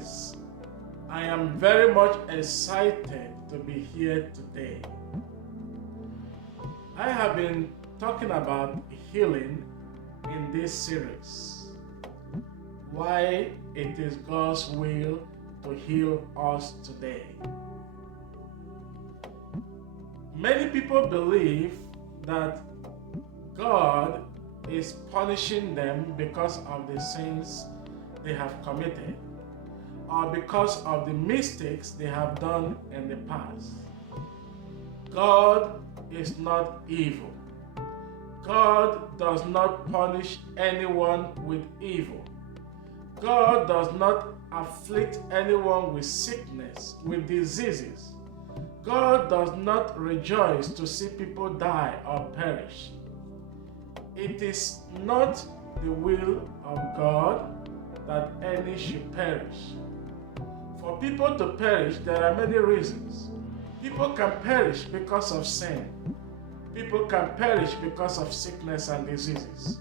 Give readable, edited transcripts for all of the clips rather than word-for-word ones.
friends, I am very much excited to be here today. I have been talking about healing in this series. Why it is God's will to heal us today. Many people believe that God is punishing them because of the sins they have committed or because of the mistakes they have done in the past. God is not evil. God does not punish anyone with evil. God does not afflict anyone with sickness, with diseases. God does not rejoice to see people die or perish. It is not the will of God that any should perish. For people to perish, there are many reasons. People can perish because of sin. People can perish because of sickness and diseases,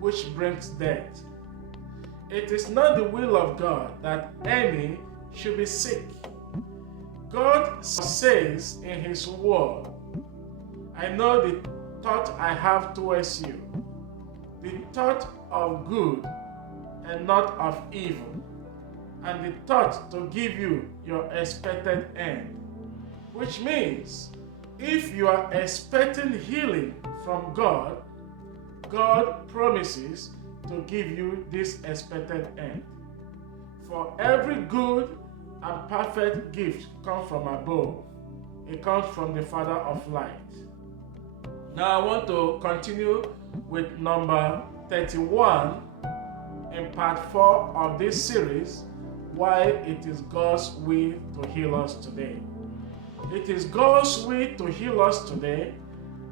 which brings death. It is not the will of God that any should be sick. God says in His word, I know the thought I have towards you, the thought of good and not of evil, and the thought to give you your expected end. Which means, if you are expecting healing from God, God promises to give you this expected end. For every good and perfect gift comes from above. It comes from the Father of light. Now I want to continue with number 31 in part 4 of this series, why it is God's will to heal us today. It is God's will to heal us today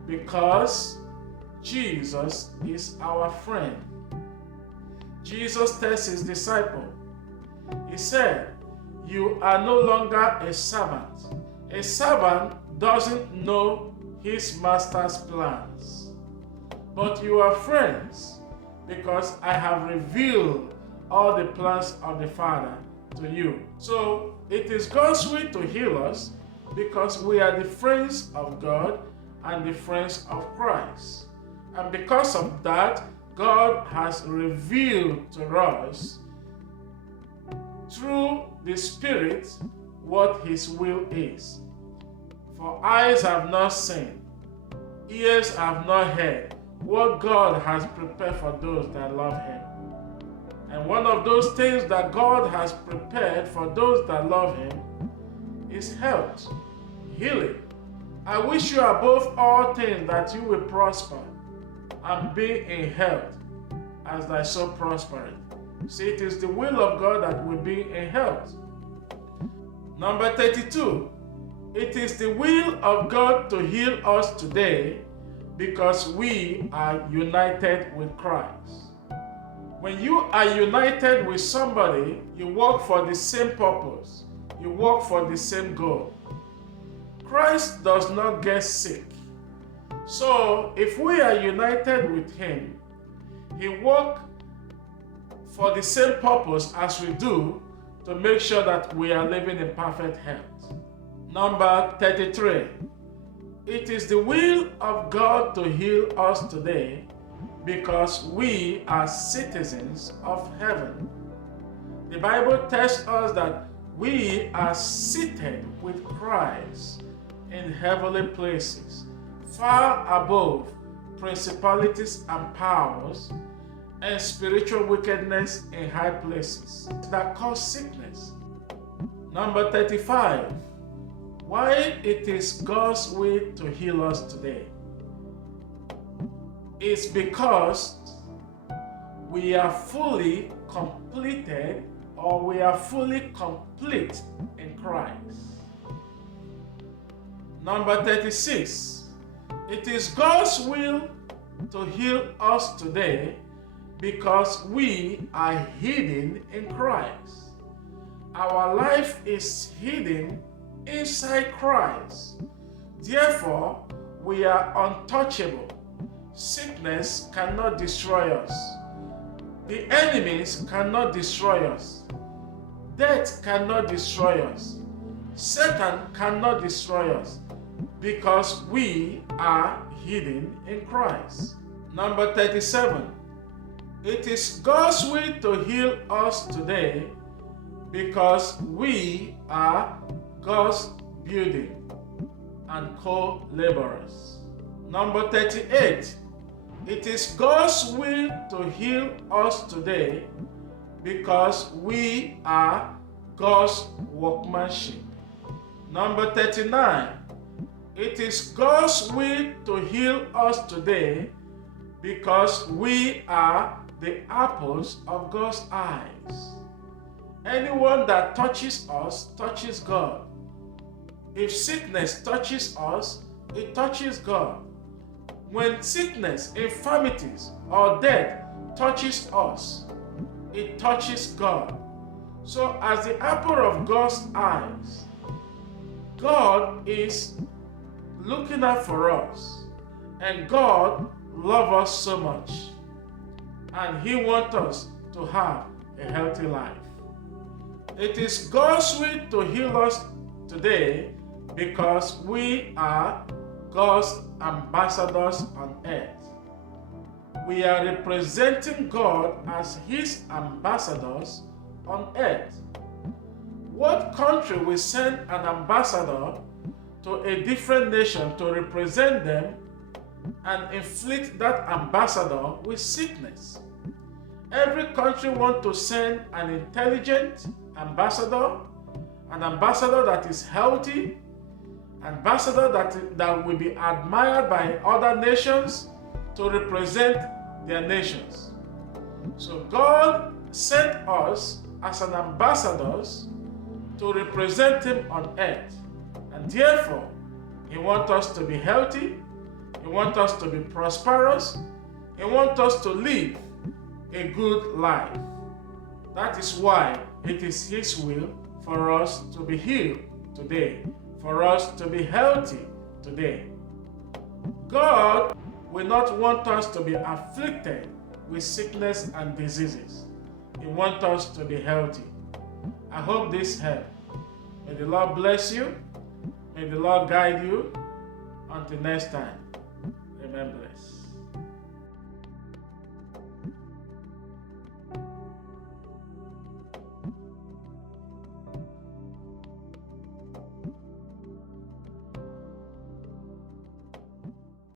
because Jesus is our friend. Jesus tells His disciple, He said, you are no longer a servant. A servant doesn't know his master's plans. But you are friends because I have revealed all the plans of the Father to you. So it is God's will to heal us because we are the friends of God and the friends of Christ. And because of that, God has revealed to us through the Spirit what His will is. For eyes have not seen, ears have not heard what God has prepared for those that love Him. And one of those things that God has prepared for those that love Him is health, healing. I wish you above all things that you will prosper and be in health as thy soul prospereth. See, it is the will of God that we be in health. Number 32. It is the will of God to heal us today because we are united with Christ. When you are united with somebody, you work for the same purpose. You work for the same goal. Christ does not get sick. So, if we are united with Him, He works for the same purpose as we do to make sure that we are living in perfect health. Number 33. It is the will of God to heal us today because we are citizens of heaven. The Bible tells us that we are seated with Christ in heavenly places, far above principalities and powers and spiritual wickedness in high places that cause sickness. Number 35. Why it is God's will to heal us today? It's because we are fully completed, or we are fully complete in Christ. Number 36. It is God's will to heal us today because we are hidden in Christ. Our life is hidden inside Christ. Therefore, we are untouchable. Sickness cannot destroy us. The enemies cannot destroy us. Death cannot destroy us. Satan cannot destroy us because we are hidden in Christ. Number 37. It is God's will to heal us today because we are God's building and co-laborers. Number 38. It is God's will to heal us today because we are God's workmanship. Number 39. It is God's will to heal us today because we are the apples of God's eyes. Anyone that touches us touches God. If sickness touches us, it touches God. When sickness, infirmities, or death touches us, it touches God. So as the apple of God's eyes, God is looking out for us, and God loves us so much, and He wants us to have a healthy life. It is God's will to heal us today because we are God's ambassadors on earth. We are representing God as His ambassadors on earth. What country will send an ambassador to a different nation to represent them and inflict that ambassador with sickness? Every country wants to send an intelligent ambassador, an ambassador that is healthy, ambassador that will be admired by other nations to represent their nations. So God sent us as an ambassadors to represent Him on earth. And therefore, He wants us to be healthy, He wants us to be prosperous, He wants us to live a good life. That is why it is His will for us to be healed today, for us to be healthy today. God will not want us to be afflicted with sickness and diseases. He wants us to be healthy. I hope this helped. May the Lord bless you. May the Lord guide you. Until next time, remain blessed.